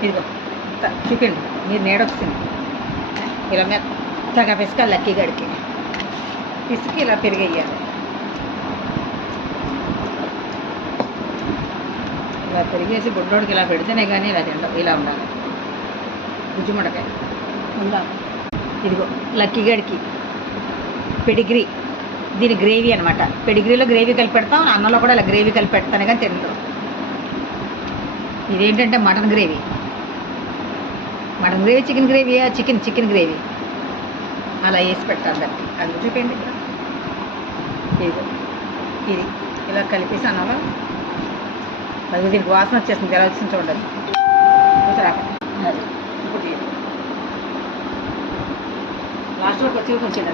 ఇదిగో చూపిండి మీరు నీడొస్తుంది ఇలా మెత్తగా పిసుకాలి లక్కీ గడికి పిసికి ఇలా పెరిగేయాలి ఇలా పెరిగేసి బుడ్డోడికి ఇలా పెడితేనే కానీ ఇలా తింటాం ఇలా ఉండాలి గుజ్జుమడకాయ ఉండాలి ఇదిగో లక్కీ గడికి పెడిగ్రీ దీని గ్రేవీ అనమాట పెడిగ్రీలో గ్రేవీ కలిపి పెడతాం అన్నంలో కూడా ఇలా గ్రేవీ కలిపి పెడతాను కానీ తినరు ఇదేంటంటే మటన్ గ్రేవీ చికెన్ గ్రేవీయా చికెన్ గ్రేవీ అలా వేసి పెట్టాలి దానికి అది చూపండి ఇదిగో ఇది ఇలా కలిపేసి అన్నంలో అది దీనికి వాసన వచ్చేస్తుంది ఎలా వచ్చింది చూడండి అది ఇప్పుడు లాస్ట్లోకి వచ్చి కొంచెం